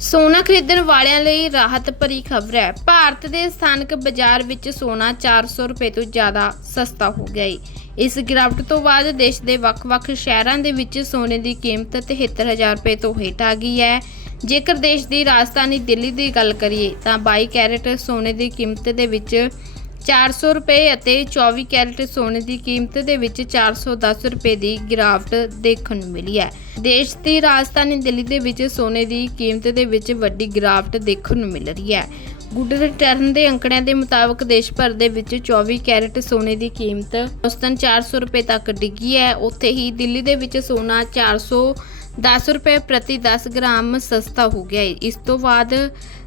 ਸੋਨਾ ਖਰੀਦਣ ਵਾਲਿਆਂ ਲਈ ਰਾਹਤ ਭਰੀ ਖਬਰ ਹੈ। ਭਾਰਤ ਦੇ ਸਥਾਨਕ ਬਾਜ਼ਾਰ ਵਿੱਚ ਸੋਨਾ 400 ਰੁਪਏ ਤੋਂ ਜ਼ਿਆਦਾ ਸਸਤਾ ਹੋ ਗਿਆ ਹੈ ਇਸ ਗਿਰਾਵਟ ਤੋਂ ਬਾਅਦ ਦੇਸ਼ ਦੇ ਵੱਖ-ਵੱਖ ਸ਼ਹਿਰਾਂ ਦੇ ਵਿੱਚ ਸੋਨੇ ਦੀ ਕੀਮਤ 73000 ਰੁਪਏ ਤੋਂ ਹੇਠ ਆ ਗਈ ਹੈ। ਜੇਕਰ ਦੇਸ਼ ਦੀ ਰਾਜਧਾਨੀ ਦਿੱਲੀ ਦੀ ਗੱਲ ਕਰੀਏ, ਤਾਂ 22 ਕੈਰਟ ਸੋਨੇ ਦੀ ਕੀਮਤ ਦੇ ਵਿੱਚ 400 ਰੁਪਏ ਅਤੇ 24 ਕੈਰਟ ਸੋਨੇ ਦੀ ਕੀਮਤ ਦੇ ਵਿੱਚ 410 ਰੁਪਏ ਦੀ ਗਿਰਾਵਟ ਦੇਖਣ ਨੂੰ ਮਿਲੀ ਹੈ। ਦੇਸ਼ ਦੀ ਰਾਜਧਾਨੀ ਦਿੱਲੀ ਦੇ ਵਿੱਚ ਸੋਨੇ ਦੀ ਕੀਮਤ ਦੇ ਵਿੱਚ ਵੱਡੀ ਗਿਰਾਵਟ ਦੇਖਣ ਨੂੰ ਮਿਲ ਰਹੀ ਹੈ। ਗੁੱਡ ਰਿਟਰਨ ਦੇ ਅੰਕੜਿਆਂ ਦੇ ਮੁਤਾਬਕ ਦੇਸ਼ ਭਰ ਦੇ ਵਿੱਚ 24 ਕੈਰਟ ਸੋਨੇ ਦੀ ਕੀਮਤ ਔਸਤਨ 400 ਰੁਪਏ ਤੱਕ ਡਿੱਗੀ ਹੈ। ਉੱਥੇ ਹੀ ਦਿੱਲੀ ਦੇ ਵਿੱਚ ਸੋਨਾ 410 ਰੁਪਏ ਪ੍ਰਤੀ 10 ਗ੍ਰਾਮ ਸਸਤਾ ਹੋ ਗਿਆ ਹੈ ਇਸ ਤੋਂ ਬਾਅਦ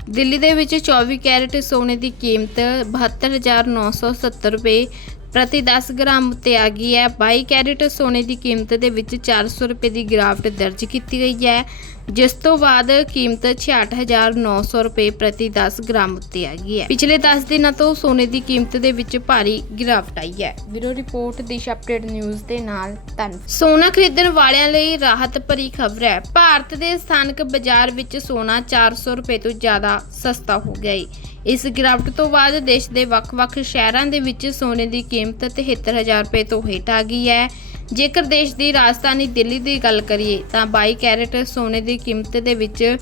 ਦਿੱਲੀ ਦੇ ਵਿੱਚ 24 ਕੈਰਟ ਸੋਨੇ ਦੀ ਕੀਮਤ 72970 ਰੁਪਏ ਪ੍ਰਤੀ 10 ਗ੍ਰਾਮ ਉੱਤੇ ਆ ਗਈ ਹੈ। 22 ਕੈਰਟ ਸੋਨੇ ਦੀ ਕੀਮਤ ਦੇ ਵਿੱਚ 400 ਰੁਪਏ ਦੀ ਗਿਰਾਵਟ ਦਰਜ ਕੀਤੀ ਗਈ ਹੈ। ਜਿਸ ਤੋਂ ਬਾਅਦ ਕੀਮਤ 66900 ਰੁਪਏ ਪ੍ਰਤੀ 10 ਗ੍ਰਾਮ ਉੱਤੇ ਆ ਗਈ ਹੈ। ਪਿਛਲੇ 10 ਦਿਨਾਂ ਤੋਂ ਸੋਨੇ ਦੀ ਕੀਮਤ ਦੇ ਵਿੱਚ ਭਾਰੀ ਗਿਰਾਵਟ ਆਈ ਹੈ। ਬਿਊਰੋ ਰਿਪੋਰਟ ਦਿਸ਼ ਅਪਡੇਟ ਨਿਊਜ਼ ਦੇ ਨਾਲ ਧੰਨਵਾਦ। ਸੋਨਾ ਖਰੀਦਣ ਵਾਲਿਆਂ ਲਈ ਰਾਹਤ ਭਰੀ ਖਬਰ ਹੈ। ਭਾਰਤ ਦੇ ਸਥਾਨਕ ਬਾਜ਼ਾਰ ਵਿੱਚ ਸੋਨਾ 400 ਰੁਪਏ ਤੋਂ ਜ਼ਿਆਦਾ ਸਸਤਾ ਹੋ ਗਿਆ ਹੈ ਇਸ ਗਿਰਾਵਟ ਤੋਂ ਬਾਅਦ ਦੇਸ਼ ਦੇ ਵੱਖ-ਵੱਖ ਸ਼ਹਿਰਾਂ ਦੇ ਵਿੱਚ ਸੋਨੇ ਦੀ ਕੀਮਤ 73000 ਰੁਪਏ ਤੋਂ ਹੇਠ ਆ ਗਈ ਹੈ। ਜੇਕਰ ਦੇਸ਼ ਦੀ ਰਾਜਧਾਨੀ ਦਿੱਲੀ ਦੀ ਗੱਲ ਕਰੀਏ, ਤਾਂ 22 ਕੈਰਟ ਸੋਨੇ ਦੀ ਕੀਮਤ ਦੇ ਵਿੱਚ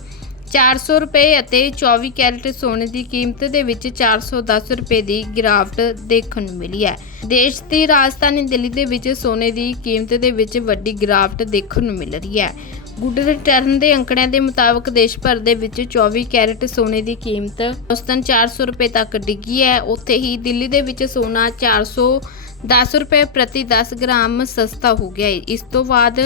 400 ਰੁਪਏ ਅਤੇ 24 ਕੈਰਟ ਸੋਨੇ ਦੀ ਕੀਮਤ ਦੇ ਵਿੱਚ 410 ਰੁਪਏ ਦੀ ਗਿਰਾਵਟ ਦੇਖਣ ਨੂੰ ਮਿਲੀ ਹੈ। ਦੇਸ਼ ਦੀ ਰਾਜਧਾਨੀ ਦਿੱਲੀ ਦੇ ਵਿੱਚ ਸੋਨੇ ਦੀ ਕੀਮਤ ਦੇ ਵਿੱਚ ਵੱਡੀ ਗਿਰਾਵਟ ਦੇਖਣ ਨੂੰ ਮਿਲ ਰਹੀ ਹੈ। ਗੁੱਡ ਰਿਟਰਨ ਦੇ ਅੰਕੜਿਆਂ ਦੇ ਮੁਤਾਬਕ ਦੇਸ਼ ਭਰ ਦੇ ਵਿੱਚ 24 ਕੈਰਟ ਸੋਨੇ ਦੀ ਕੀਮਤ ਔਸਤਨ 400 ਰੁਪਏ ਤੱਕ ਡਿੱਗੀ ਹੈ। ਉੱਥੇ ਹੀ ਦਿੱਲੀ ਦੇ ਵਿੱਚ ਸੋਨਾ 410 ਰੁਪਏ ਪ੍ਰਤੀ 10 ਗ੍ਰਾਮ ਸਸਤਾ ਹੋ ਗਿਆ ਹੈ ਇਸ ਤੋਂ ਬਾਅਦ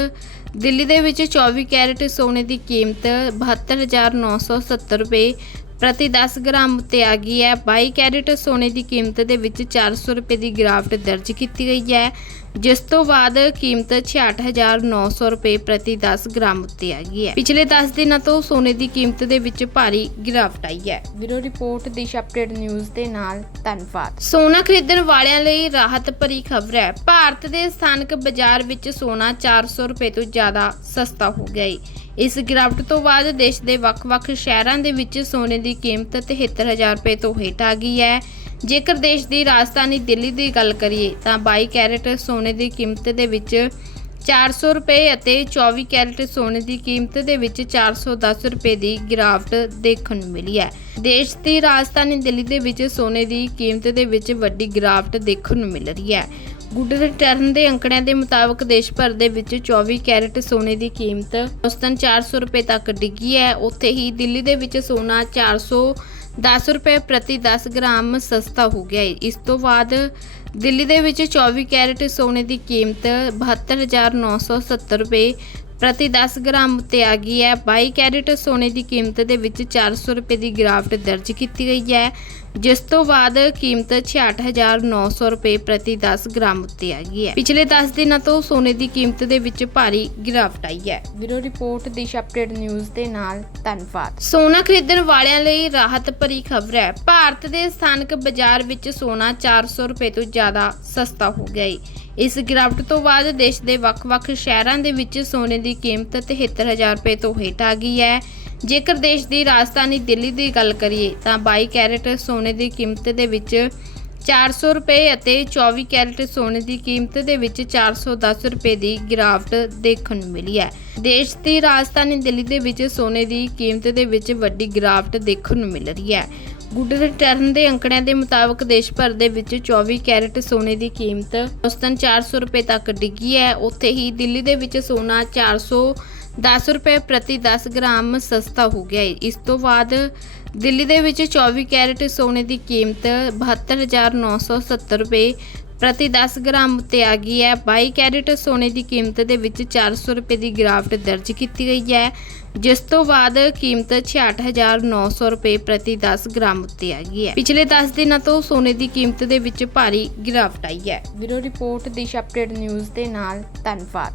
ਦਿੱਲੀ ਦੇ ਵਿੱਚ 24 ਕੈਰਟ ਸੋਨੇ ਦੀ ਕੀਮਤ 72970 ਰੁਪਏ ਪ੍ਰਤੀ 10 ਗ੍ਰਾਮ ਉੱਤੇ ਆ ਗਈ ਹੈ। 22 ਕੈਰਟ ਸੋਨੇ ਦੀ ਕੀਮਤ ਦੇ ਵਿੱਚ 400 ਰੁਪਏ ਦੀ ਗਿਰਾਵਟ ਦਰਜ ਕੀਤੀ ਗਈ ਹੈ। ਜਿਸ ਤੋਂ ਬਾਅਦ ਕੀਮਤ 66900 ਰੁਪਏ ਪ੍ਰਤੀ 10 ਗ੍ਰਾਮ ਉੱਤੇ ਆ ਗਈ ਹੈ। ਪਿਛਲੇ 10 ਦਿਨਾਂ ਤੋਂ ਸੋਨੇ ਦੀ ਕੀਮਤ ਦੇ ਵਿੱਚ ਭਾਰੀ ਗਿਰਾਵਟ ਆਈ ਹੈ। ਬਿਊਰੋ ਰਿਪੋਰਟ ਦਿਸ਼ ਅਪਡੇਟ ਨਿਊਜ਼ ਦੇ ਨਾਲ ਧੰਨਵਾਦ। ਸੋਨਾ ਖਰੀਦਣ ਵਾਲਿਆਂ ਲਈ ਰਾਹਤ ਭਰੀ ਖਬਰ ਹੈ। ਭਾਰਤ ਦੇ ਸਥਾਨਕ ਬਾਜ਼ਾਰ ਵਿੱਚ ਸੋਨਾ 400 ਰੁਪਏ ਤੋਂ ਜ਼ਿਆਦਾ ਸਸਤਾ ਹੋ ਗਿਆ ਹੈ ਇਸ ਗਿਰਾਵਟ ਤੋਂ ਬਾਅਦ ਦੇਸ਼ ਦੇ ਵੱਖ-ਵੱਖ ਸ਼ਹਿਰਾਂ ਦੇ ਵਿੱਚ ਸੋਨੇ ਦੀ ਕੀਮਤ 73000 ਰੁਪਏ ਤੋਂ ਹੇਠ ਆ ਗਈ ਹੈ। ਜੇਕਰ ਦੇਸ਼ ਦੀ ਰਾਜਧਾਨੀ ਦਿੱਲੀ ਦੀ ਗੱਲ ਕਰੀਏ, ਤਾਂ 22 ਕੈਰਟ ਸੋਨੇ ਦੀ ਕੀਮਤ ਦੇ ਵਿੱਚ 400 ਰੁਪਏ ਅਤੇ 24 ਕੈਰਟ ਸੋਨੇ ਦੀ ਕੀਮਤ ਦੇ ਵਿੱਚ 410 ਰੁਪਏ ਦੀ ਗਿਰਾਵਟ ਦੇਖਣ ਨੂੰ ਮਿਲੀ ਹੈ। ਦੇਸ਼ ਦੀ ਰਾਜਧਾਨੀ ਦਿੱਲੀ ਦੇ ਵਿੱਚ ਸੋਨੇ ਦੀ ਕੀਮਤ ਦੇ ਵਿੱਚ ਵੱਡੀ ਗਿਰਾਵਟ ਦੇਖਣ ਨੂੰ ਮਿਲ ਰਹੀ ਹੈ। ਗੁੱਡ ਰਿਟਰਨ ਦੇ ਅੰਕੜਿਆਂ ਦੇ ਮੁਤਾਬਕ ਦੇਸ਼ ਭਰ ਦੇ ਵਿੱਚ 24 ਕੈਰਟ ਸੋਨੇ ਦੀ ਕੀਮਤ ਔਸਤਨ 400 ਰੁਪਏ ਤੱਕ ਡਿੱਗੀ ਹੈ। ਉੱਥੇ ਹੀ ਦਿੱਲੀ ਦੇ ਵਿੱਚ ਸੋਨਾ 410 ਰੁਪਏ ਪ੍ਰਤੀ 10 ਗ੍ਰਾਮ ਸਸਤਾ ਹੋ ਗਿਆ ਹੈ। ਇਸ ਤੋਂ ਬਾਅਦ ਦਿੱਲੀ ਦੇ ਵਿੱਚ 24 ਕੈਰਟ ਸੋਨੇ ਦੀ ਕੀਮਤ 72970 ਰੁਪਏ ਪ੍ਰਤੀ 10 ਗ੍ਰਾਮ ਉੱਤੇ ਆ ਗਈ ਹੈ। 22 ਕੈਰਟ ਸੋਨੇ ਦੀ ਕੀਮਤ ਦੇ ਵਿੱਚ 400 ਰੁਪਏ ਦੀ ਗਿਰਾਵਟ ਦਰਜ ਕੀਤੀ ਗਈ ਹੈ। ਜਿਸ ਤੋਂ ਬਾਅਦ ਕੀਮਤ 66900 ਰੁਪਏ ਪ੍ਰਤੀ 10 ਗ੍ਰਾਮ ਉੱਤੇ ਆ ਗਈ ਹੈ। ਪਿਛਲੇ 10 ਦਿਨਾਂ ਤੋਂ ਸੋਨੇ ਦੀ ਕੀਮਤ ਦੇ ਵਿੱਚ ਭਾਰੀ ਗਿਰਾਵਟ ਆਈ ਹੈ। ਬਿਊਰੋ ਰਿਪੋਰਟ ਦਿਸ਼ ਅਪਡੇਟ ਨਿਊਜ਼ ਦੇ ਨਾਲ ਧੰਨਵਾਦ। ਸੋਨਾ ਖਰੀਦਣ ਵਾਲਿਆਂ ਲਈ ਰਾਹਤ ਭਰੀ ਖਬਰ ਹੈ। ਭਾਰਤ ਦੇ ਸਥਾਨਕ ਬਾਜ਼ਾਰ ਵਿੱਚ ਸੋਨਾ 400 ਰੁਪਏ ਤੋਂ ਜ਼ਿਆਦਾ ਸਸਤਾ ਹੋ ਗਿਆ ਹੈ ਇਸ ਗਿਰਾਵਟ ਤੋਂ ਬਾਅਦ ਦੇਸ਼ ਦੇ ਵੱਖ-ਵੱਖ ਸ਼ਹਿਰਾਂ ਦੇ ਵਿੱਚ ਸੋਨੇ ਦੀ ਕੀਮਤ 73000 ਰੁਪਏ ਤੋਂ ਹੇਠ ਆ ਗਈ ਹੈ। ਜੇਕਰ ਦੇਸ਼ ਦੀ ਰਾਜਧਾਨੀ ਦਿੱਲੀ ਦੀ ਗੱਲ ਕਰੀਏ, ਤਾਂ 22 ਕੈਰਟ ਸੋਨੇ ਦੀ ਕੀਮਤ ਦੇ ਵਿੱਚ 400 ਰੁਪਏ ਅਤੇ 24 ਕੈਰਟ ਸੋਨੇ ਦੀ ਕੀਮਤ ਦੇ ਵਿੱਚ 410 ਰੁਪਏ ਦੀ ਗਿਰਾਵਟ ਦੇਖਣ ਨੂੰ ਮਿਲੀ ਹੈ। ਦੇਸ਼ ਦੀ ਰਾਜਧਾਨੀ ਦਿੱਲੀ ਦੇ ਵਿੱਚ ਸੋਨੇ ਦੀ ਕੀਮਤ ਦੇ ਵਿੱਚ ਵੱਡੀ ਗਿਰਾਵਟ ਦੇਖਣ ਨੂੰ ਮਿਲ ਰਹੀ ਹੈ। ਗੁੱਡ ਰਿਟਰਨ ਦੇ ਅੰਕੜਿਆਂ ਦੇ ਮੁਤਾਬਕ ਦੇਸ਼ ਭਰ ਦੇ ਵਿੱਚ 24 ਕੈਰਟ ਸੋਨੇ ਦੀ ਕੀਮਤ ਔਸਤਨ 400 ਰੁਪਏ ਤੱਕ ਡਿੱਗੀ ਹੈ। ਉੱਥੇ ਹੀ ਦਿੱਲੀ ਦੇ ਵਿੱਚ ਸੋਨਾ 410 ਰੁਪਏ ਪ੍ਰਤੀ 10 ਗ੍ਰਾਮ ਸਸਤਾ ਹੋ ਗਿਆ ਹੈ ਇਸ ਤੋਂ ਬਾਅਦ ਦਿੱਲੀ ਦੇ ਵਿੱਚ 24 ਕੈਰਟ ਸੋਨੇ ਦੀ ਕੀਮਤ 72970 ਰੁਪਏ ਪ੍ਰਤੀ 10 ਗ੍ਰਾਮ ਉੱਤੇ ਆ ਗਈ ਹੈ। 22 ਕੈਰਟ ਸੋਨੇ ਦੀ ਕੀਮਤ ਦੇ ਵਿੱਚ 400 ਰੁਪਏ ਦੀ ਗਿਰਾਵਟ ਦਰਜ ਕੀਤੀ ਗਈ ਹੈ, ਜਿਸ ਤੋਂ ਬਾਅਦ ਕੀਮਤ 66900 ਰੁਪਏ ਪ੍ਰਤੀ 10 ਗ੍ਰਾਮ ਉੱਤੇ ਆ ਗਈ ਹੈ। ਪਿਛਲੇ 10 ਦਿਨਾਂ ਤੋਂ ਸੋਨੇ ਦੀ ਕੀਮਤ ਦੇ ਵਿੱਚ ਭਾਰੀ ਗਿਰਾਵਟ ਆਈ ਹੈ। ਬਿਊਰੋ ਰਿਪੋਰਟ, ਦਿਸ਼ ਅਪਡੇਟ ਨਿਊਜ਼ ਦੇ ਨਾਲ ਧੰਨਵਾਦ।